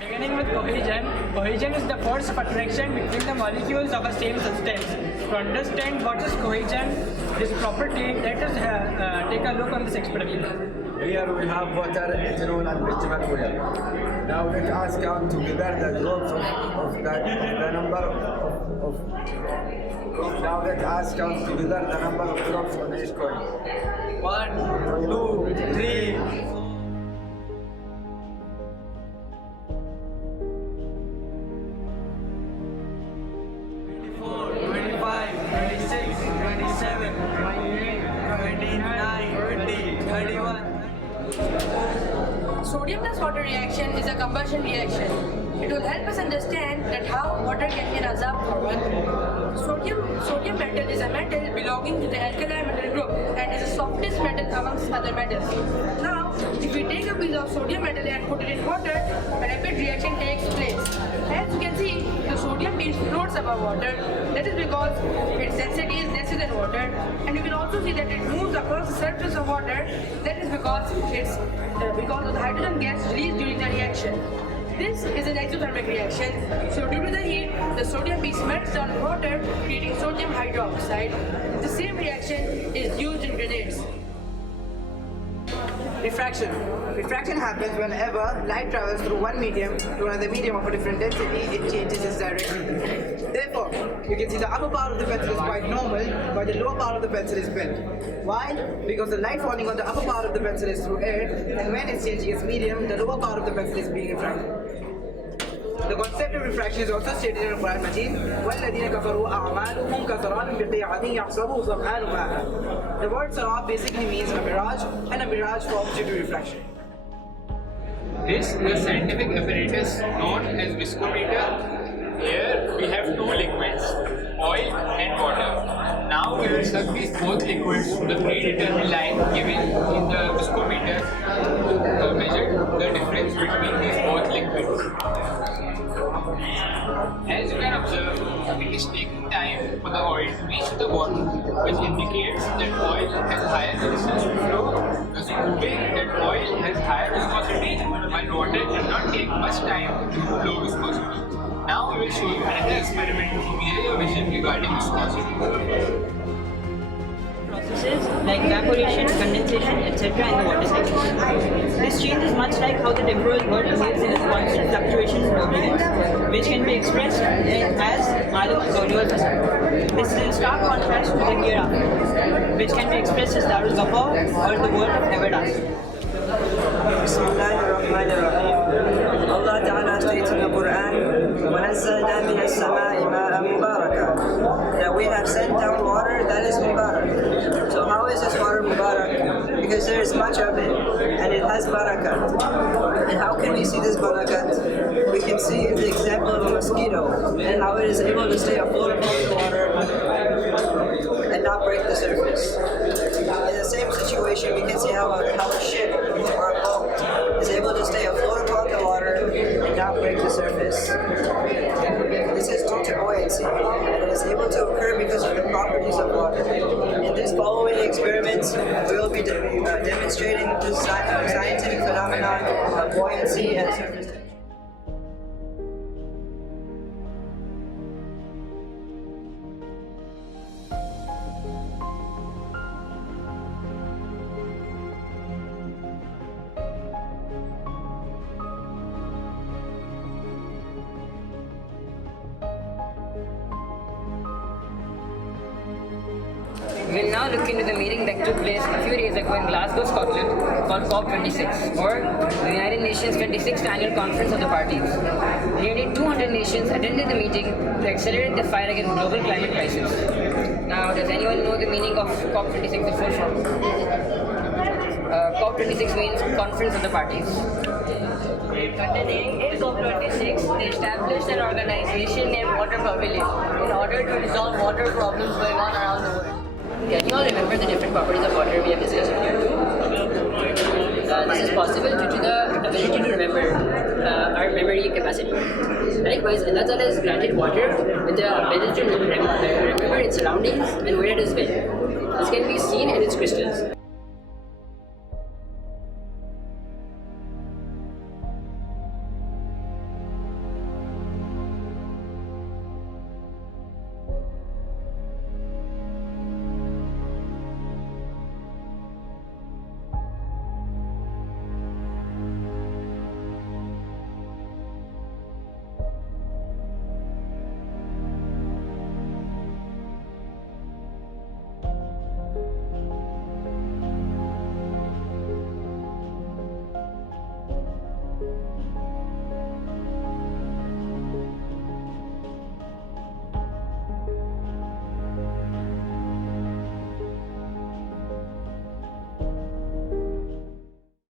Beginning with cohesion, cohesion is the force of attraction between the molecules of a same substance. To understand what is cohesion, this property, let us take a look on this experiment. Here we have water, ethanol, and vegetable oil. Now let us count together the drops of the number of. Now let us count together the number of drops on each coin. 1, 2, 3. 25, 26, 27, 28, 29, 30, 31. Sodium plus water reaction is a combustion reaction. It will help us understand that how water can be absorbed forward. Sodium metal is a metal belonging to the alkali metal group and is the softest metal amongst other metals. Now, if we take a piece of sodium metal and put it in water, a rapid reaction takes place. As you can see, the sodium bead floats above water. That is because its density is lesser than water, and you can also see that it moves across the surface of water. That is because because of the hydrogen gas released during the reaction. This is an exothermic reaction. So due to the heat, the sodium bead melts down in water, creating sodium hydroxide. The same reaction is used in grenades. Refraction. Refraction happens whenever light travels through one medium to another medium of a different density, it changes its direction. Therefore, you can see the upper part of the pencil is quite normal, while the lower part of the pencil is bent. Why? Because the light falling on the upper part of the pencil is through air, and when it's changing its medium, the lower part of the pencil is being refracted. The concept of refraction is also stated in the Quran Majid, وَالَّذِينَ كَفَرُوا أَعْمَالُهُمْ كَسَرَابٍ بِقِيعَةٍ يَحْسَبُهُ ظَمْآنُ مَاءً. The word sarab basically means a mirage, and a mirage forms due to refraction. This is a scientific apparatus known as viscometer. Here we have two liquids, oil and water. Now we will suck these both liquids to the predetermined line given in the viscometer to measure the difference between these both liquids. As you can observe, it is taking time for the oil to reach the bottom, which indicates that oil has higher resistance to flow, thus proving that oil has higher viscosity, while water cannot take much time due to low viscosity. Now we will show you another experiment to clear your vision regarding viscosity. Processes like evaporation, condensation, etc. in the water cycle. This change is much like how the temporal world behaves in its constant fluctuations and turbulence, which can be expressed as alam al-Qawli. This is in stark contrast to the hereafter, which can be expressed as Darul Ghaffar or the world of never dust. Allah Ta'ala states in the Quran, وَنَزَّلْنَا مِنَ السَّمَاءِ مَاءً مُبَارَكًا, that we have sent down water that is Mubarak. So how is this water Mubarak? Because there is much of it, and it has barakat. And how can we see this barakat? We can see the example of a mosquito, and how it is able to stay afloat above the water and not break the surface. In the same situation, we can see how a ship or a boat is able to stay afloat above the water and not break the surface. This is due to buoyancy, and it is able to occur because of the properties of water. In these following experiments, we will be demonstrating the scientific phenomenon of buoyancy and surface tension. We will now look into the meeting that took place a few days ago in Glasgow, Scotland, called COP26, or the United Nations 26th Annual Conference of the Parties. Nearly 200 nations attended the meeting to accelerate the fight against global climate crisis. Now, does anyone know the meaning of COP26, the full form? COP26 means Conference of the Parties. Continuing in COP26, they established an organization named Water Pavilion in order to resolve water problems going on around the world. Can you all remember the different properties of water we have discussed here? This is possible due to the ability to remember our memory capacity. Likewise, Allah Ta'ala has granted water with the ability to remember its surroundings and where it has been. This can be seen in its crystals.